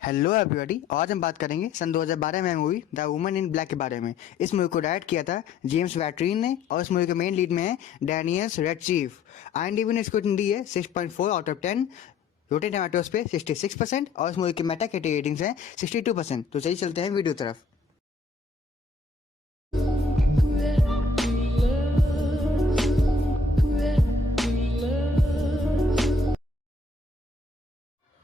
Hello everybody. आज हम बात करेंगे सन 2012 में movie the woman in black के बारे में। इस मूवी को डायरेक्ट किया था जेम्स वैट्रीन ने और इस मूवी के मेन लीड में है डैनियल रेडक्लिफ। IMDb ने इसको रेटिंग दी है 6.4 आउट ऑफ 10। रोटेन टमाटोज पे 66% और इस मूवी की मेटाक्रिटिक रेटिंग्स हैं 62%। तो चलिए चलते हैं वीडियो तरफ।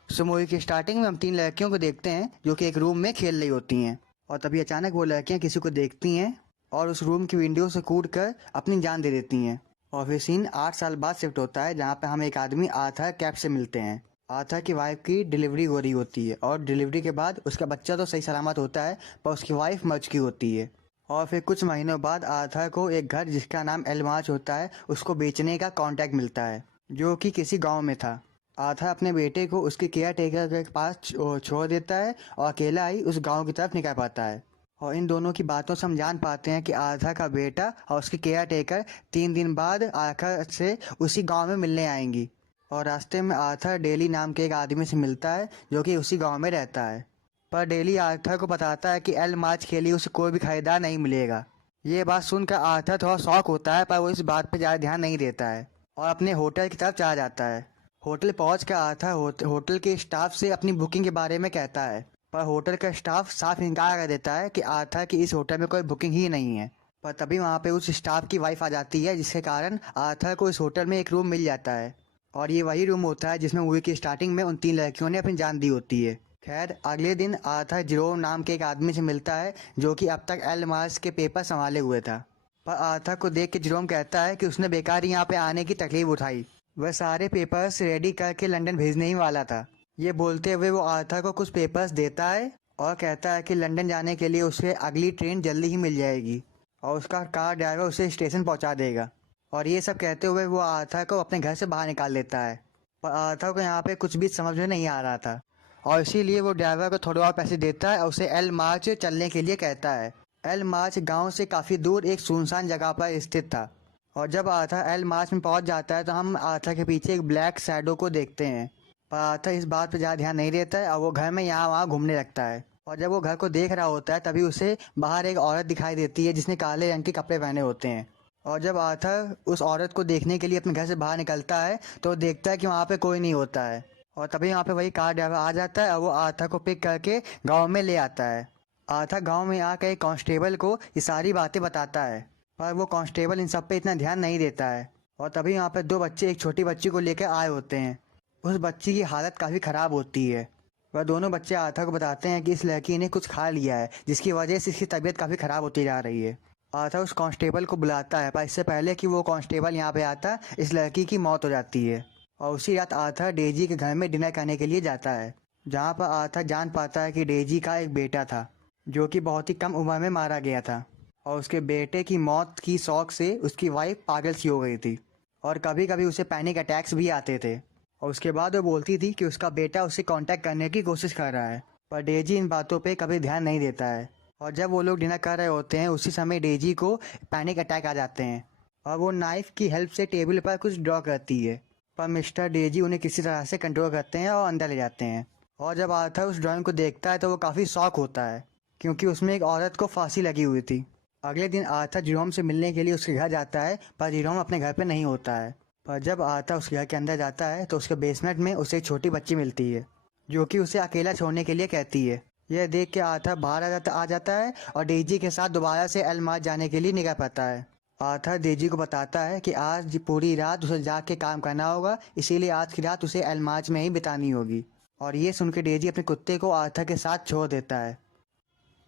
सो मूवी की स्टार्टिंग में हम तीन लड़कियों को देखते हैं जो कि एक रूम में खेल रही होती हैं और तभी अचानक वो लड़कियां किसी को देखती हैं और उस रूम की विंडो से कूद कर अपनी जान दे देती हैं। और फिर सीन 8 साल बाद शिफ्ट होता है जहाँ पे हम एक आदमी आर्थर कैप से मिलते हैं। आर्थर की वाइफ की डिलीवरी हो रही होती है और डिलीवरी के बाद उसका बच्चा तो सही सलामत होता है पर उसकी वाइफ मर चुकी होती है। और फिर कुछ महीनों बाद आर्थर को एक घर जिसका नाम एलमार्च होता है उसको बेचने का कॉन्टैक्ट मिलता है जो कि किसी गाँव में था। आर्थर अपने बेटे को उसके केयर टेकर के पास छोड़ देता है और अकेला ही उस गांव की तरफ निकल पाता है। और इन दोनों की बातों से हम जान पाते हैं कि आर्थर का बेटा और उसके केयर टेकर 3 दिन बाद आर्थर से उसी गांव में मिलने आएंगी। और रास्ते में आर्थर डेली नाम के एक आदमी से मिलता है जो कि उसी गांव में रहता है। पर डेली आर्थर को बताता है कि एल मार्च के लिए उसे कोई भी खरीदार नहीं मिलेगा। ये बात सुनकर आर्थर थोड़ा शॉक होता है पर वो इस बात पर ज़्यादा ध्यान नहीं देता है और अपने होटल की तरफ चला जाता है। होटल पहुंच कर आर्थर होटल के स्टाफ से अपनी बुकिंग के बारे में कहता है पर होटल का स्टाफ साफ इनकार कर देता है कि आर्थर की इस होटल में कोई बुकिंग ही नहीं है। पर तभी वहां पे उस स्टाफ की वाइफ आ जाती है जिसके कारण आर्थर को इस होटल में एक रूम मिल जाता है और ये वही रूम होता है जिसमें मूवी की स्टार्टिंग में उन तीन लड़कियों ने अपनी जान दी होती है। खैर अगले दिन आर्थर जेरोम नाम के एक आदमी से मिलता है जो कि अब तक एल मार्स के पेपर संभाले हुए था। पर आर्थर को देख के जेरोम कहता है कि उसने बेकार यहाँ पे आने की तकलीफ उठाई, वह सारे पेपर्स रेडी करके लंदन भेजने ही वाला था। ये बोलते हुए वो आर्थर को कुछ पेपर्स देता है और कहता है कि लंदन जाने के लिए उसे अगली ट्रेन जल्दी ही मिल जाएगी और उसका कार ड्राइवर उसे स्टेशन पहुंचा देगा। और ये सब कहते हुए वो आर्थर को अपने घर से बाहर निकाल लेता है। पर आर्थर को यहाँ पे कुछ भी समझ में नहीं आ रहा था और इसीलिए वो ड्राइवर को थोड़े और पैसे देता है और उसे एल मार्च चलने के लिए कहता है। एल मार्च गाँव से काफ़ी दूर एक सुनसान जगह पर स्थित था और जब आर्थर एल मार्च में पहुंच जाता है तो हम आर्थर के पीछे एक ब्लैक शैडो को देखते हैं। पर आर्थर इस बात पर ज़्यादा ध्यान नहीं देता है और वो घर में यहाँ वहाँ घूमने लगता है। और जब वो घर को देख रहा होता है तभी उसे बाहर एक औरत दिखाई देती है जिसने काले रंग के कपड़े पहने होते हैं। और जब आर्थर उस औरत को देखने के लिए अपने घर से बाहर निकलता है तो देखता है कि वहाँ पे कोई नहीं होता है। और तभी वहाँ पे वही कार ड्राइवर आ जाता है और वो आर्थर को पिक करके गाँव में ले आता है। आर्थर गाँव में आकर एक कांस्टेबल को ये सारी बातें बताता है पर वो कांस्टेबल इन सब पे इतना ध्यान नहीं देता है। और तभी यहाँ पे दो बच्चे एक छोटी बच्ची को लेकर आए होते हैं। उस बच्ची की हालत काफ़ी ख़राब होती है। वह दोनों बच्चे आर्थर को बताते हैं कि इस लड़की ने कुछ खा लिया है जिसकी वजह से इसकी तबीयत काफ़ी ख़राब होती जा रही है। आर्थर उस कांस्टेबल को बुलाता है पर इससे पहले कि वो कांस्टेबल यहाँ पे आता इस लड़की की मौत हो जाती है। और उसी रात आर्थर डेजी के घर में डिनर करने के लिए जाता है जहाँ पर आर्थर जान पाता है कि डेजी का एक बेटा था जो कि बहुत ही कम उम्र में मारा गया था और उसके बेटे की मौत की शौक से उसकी वाइफ पागल सी हो गई थी और कभी कभी उसे पैनिक अटैक्स भी आते थे। और उसके बाद वो बोलती थी कि उसका बेटा उससे कांटेक्ट करने की कोशिश कर रहा है पर डेजी इन बातों पे कभी ध्यान नहीं देता है। और जब वो लोग डिनर कर रहे होते हैं उसी समय डेजी को पैनिक अटैक आ जाते हैं और वो नाइफ की हेल्प से टेबल पर कुछ ड्रॉ करती है पर मिस्टर डेजी उन्हें किसी तरह से कंट्रोल करते हैं और अंदर ले जाते हैं। और जब आर्थर उस ड्राइंग को देखता है तो वो काफ़ी शॉक होता है क्योंकि उसमें एक औरत को फांसी लगी हुई थी। अगले दिन आर्थर जेरोम से मिलने के लिए उसके घर जाता है पर जेरोम अपने घर पे नहीं होता है। पर जब आर्थर उसके घर के अंदर जाता है तो उसके बेसमेंट में उसे एक छोटी बच्ची मिलती है जो कि उसे अकेला छोड़ने के लिए कहती है। यह देख के आर्थर बाहर आ जाता है और डेजी के साथ दोबारा से एलमार्च जाने के लिए निकल पाता है। आर्थर डेजी को बताता है कि आज पूरी रात उसे जाग के काम करना होगा इसीलिए आज की रात उसे एलमार्च में ही बितानी होगी। और ये सुनकर डेजी अपने कुत्ते को आर्थर के साथ छोड़ देता है।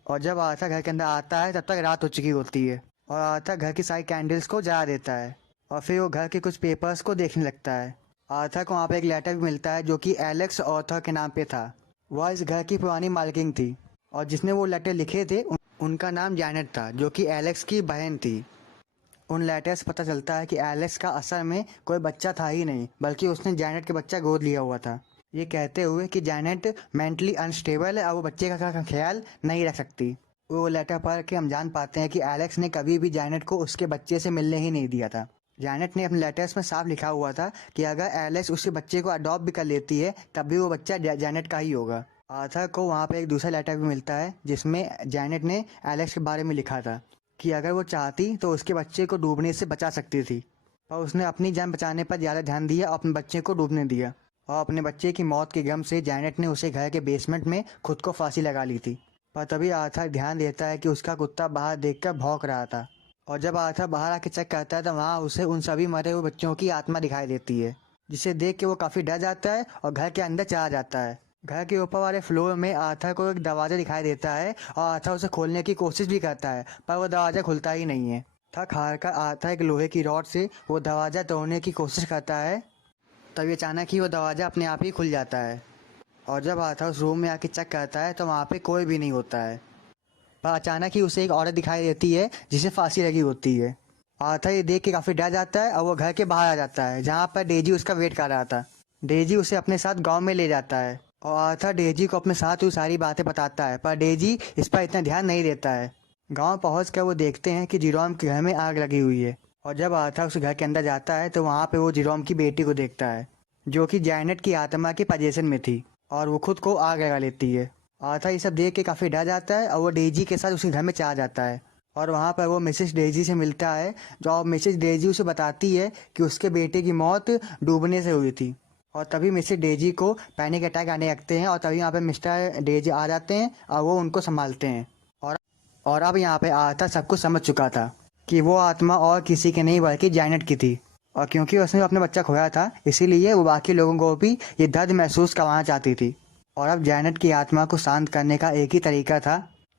और जब आर्थर घर के अंदर आता है तब तक रात हो चुकी होती है और आर्थर घर की सारी कैंडल्स को जला देता है और फिर वो घर के कुछ पेपर्स को देखने लगता है। आर्थर को वहाँ पे एक लेटर भी मिलता है जो कि एलेक्स ऑर्थर के नाम पे था। वह इस घर की पुरानी मालकिन थी और जिसने वो लेटर लिखे थे उनका नाम जैनेट था जो कि एलेक्स की बहन थी। उन लेटर्स पता चलता है कि एलेक्स का असल में कोई बच्चा था ही नहीं बल्कि उसने जैनेट के बच्चा गोद लिया हुआ था, ये कहते हुए कि जैनेट मेंटली अनस्टेबल है और वो बच्चे का ख्याल नहीं रख सकती। वो लेटर पढ़ के हम जान पाते हैं कि एलेक्स ने कभी भी जैनेट को उसके बच्चे से मिलने ही नहीं दिया था। जैनेट ने अपने लेटर्स में साफ लिखा हुआ था कि अगर एलेक्स उसके बच्चे को अडॉप्ट भी कर लेती है तब भी वो बच्चा जैनेट का ही होगा। आर्थर को वहाँ पे एक दूसरा लेटर भी मिलता है जिसमें जैनेट ने एलेक्स के बारे में लिखा था कि अगर वो चाहती तो उसके बच्चे को डूबने से बचा सकती थी, पर उसने अपनी जान बचाने पर ज़्यादा ध्यान दिया और अपने बच्चे को डूबने दिया। और अपने बच्चे की मौत के गम से जैनेट ने उसे घर के बेसमेंट में खुद को फांसी लगा ली थी। पर तभी आर्थर ध्यान देता है कि उसका कुत्ता बाहर देखकर भौंक रहा था, और जब आर्थर बाहर आके चेक करता है तो वहाँ उसे उन सभी मरे हुए बच्चों की आत्मा दिखाई देती है, जिसे देख के वो काफ़ी डर जाता है और घर के अंदर चला जाता है। घर के ऊपर वाले फ्लोर में आर्थर को एक दरवाज़ा दिखाई देता है और आर्थर उसे खोलने की कोशिश भी करता है, पर वो दरवाज़ा खुलता ही नहीं है। थक हार कर आर्थर एक लोहे की रॉड से वो दरवाज़ा तोड़ने की कोशिश करता है, तभी अचानक ही वो दरवाज़ा अपने आप ही खुल जाता है। और जब आर्थर उस रूम में आके चेक करता है तो वहाँ पे कोई भी नहीं होता है, पर अचानक ही उसे एक औरत दिखाई देती है जिसे फांसी लगी होती है। आर्थर ये देख के काफ़ी डर जाता है और वो घर के बाहर आ जाता है जहाँ पर डेजी उसका वेट कर रहा था। डेजी उसे अपने साथ गांव में ले जाता है और आर्थर डेजी को अपने साथ हुई सारी बातें बताता है, पर डेजी इस पर इतना ध्यान नहीं देता है। गांव पहुँच कर वो देखते हैं कि जिरोम के घर में आग लगी हुई है, और जब आर्थर उस घर के अंदर जाता है तो वहाँ पे वो जिरोम की बेटी को देखता है जो कि जैनेट की आत्मा के पोजीशन में थी, और वो खुद को आग लगा लेती है। आर्थर ये सब देख के काफ़ी डर जाता है और वो डेजी के साथ उसके घर में चला जाता है, और वहाँ पर वो मिसेस डेजी से मिलता है। जो मिसेस डेजी उसे बताती है कि उसके बेटे की मौत डूबने से हुई थी, और तभी मिसेस डेजी को पैनिक अटैक आने लगते हैं, और तभी यहाँ पे मिस्टर डेजी आ जाते हैं और वो उनको संभालते हैं। और अब यहाँ पे आर्थर सब कुछ समझ चुका था कि वो आत्मा और किसी की नहीं बल्कि जैनेट की थी, और क्योंकि उसने अपना बच्चा खोया था इसीलिए वो बाकी लोगों को भी ये दर्द महसूस करवाना चाहती थी। और अब जैनेट की आत्मा को शांत करने का एक ही तरीका था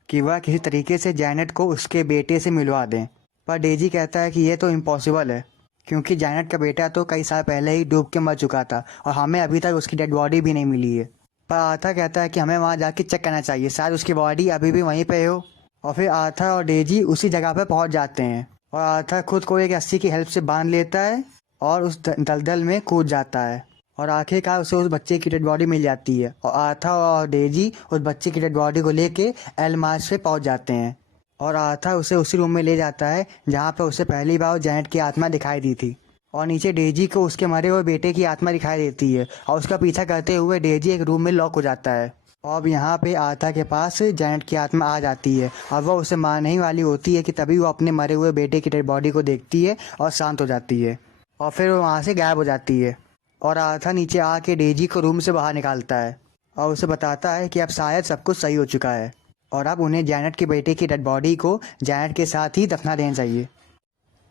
कि वह किसी तरीके से जैनेट को उसके बेटे से मिलवा दें। पर डेजी कहता है कि ये तो इम्पॉसिबल है, क्योंकि जैनेट का बेटा तो कई साल पहले ही डूब के मर चुका था और हमें अभी तक उसकी डेड बॉडी भी नहीं मिली है। पर आर्थर कहता है कि हमें वहाँ जाके चेक करना चाहिए, शायद उसकी बॉडी अभी भी वहीं पे हो। और फिर आर्थर और डेजी उसी जगह पर पहुँच जाते हैं, और आर्थर खुद को एक रस्सी की हेल्प से बांध लेता है और उस दलदल में कूद जाता है, और आखिरकार उसे उस बच्चे की डेड बॉडी मिल जाती है। और आर्थर और डेजी उस बच्चे की डेड बॉडी को लेके एल मार्श पे पहुंच जाते हैं, और आर्थर उसे उसी रूम में ले जाता है जहां पर उसे पहली बार जैनेट की आत्मा दिखाई दी थी। और नीचे डेजी को उसके मरे हुए बेटे की आत्मा दिखाई देती है, और उसका पीछा करते हुए डेजी एक रूम में लॉक हो जाता है। और अब यहाँ पे आर्थर के पास जैनेट की आत्मा आ जाती है, और वह उसे मारने ही वाली होती है कि तभी वो अपने मरे हुए बेटे की डेड बॉडी को देखती है और शांत हो जाती है, और फिर वो वहाँ से गायब हो जाती है। और आर्थर नीचे आके डेजी को रूम से बाहर निकालता है और उसे बताता है कि अब शायद सब कुछ सही हो चुका है, और अब उन्हें जैनेट के बेटे की डेड बॉडी को जैनेट के साथ ही दफना देना चाहिए।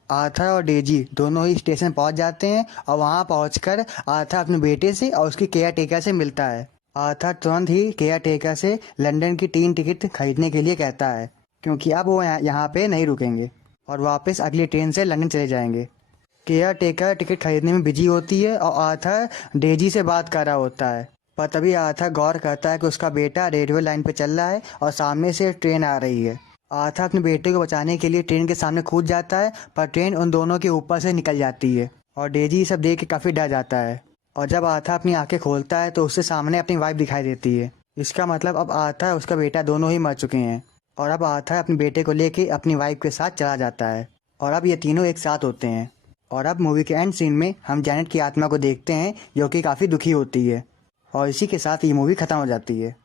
आर्थर और डेजी दोनों ही स्टेशन पहुंच जाते हैं, और वहां पहुंचकर आर्थर अपने बेटे से और उसकी केयर टेकर से मिलता है। आर्थर तुरंत ही केयर टेकर से लंदन की 3 टिकट खरीदने के लिए कहता है, क्योंकि अब वो यहाँ पे नहीं रुकेंगे और वापस अगली ट्रेन से लंदन चले जाएंगे। केयर टेकर टिकट खरीदने में बिजी होती है और आर्थर डेजी से बात कर रहा होता है, पर तभी आर्थर गौर करता है कि उसका बेटा रेलवे लाइन पे चल रहा है और सामने से ट्रेन आ रही है। आर्थर अपने बेटे को बचाने के लिए ट्रेन के सामने कूद जाता है, पर ट्रेन उन दोनों के ऊपर से निकल जाती है, और डेजी सब देख के काफ़ी डर जाता है। और जब आर्थर अपनी आंखें खोलता है तो उससे सामने अपनी वाइफ दिखाई देती है। इसका मतलब अब आर्थर और उसका बेटा दोनों ही मर चुके हैं, और अब आर्थर अपने बेटे को लेके अपनी वाइफ के साथ चला जाता है, और अब ये तीनों एक साथ होते हैं। और अब मूवी के एंड सीन में हम जैनेट की आत्मा को देखते हैं जो कि काफ़ी दुखी होती है, और इसी के साथ ये मूवी ख़त्म हो जाती है।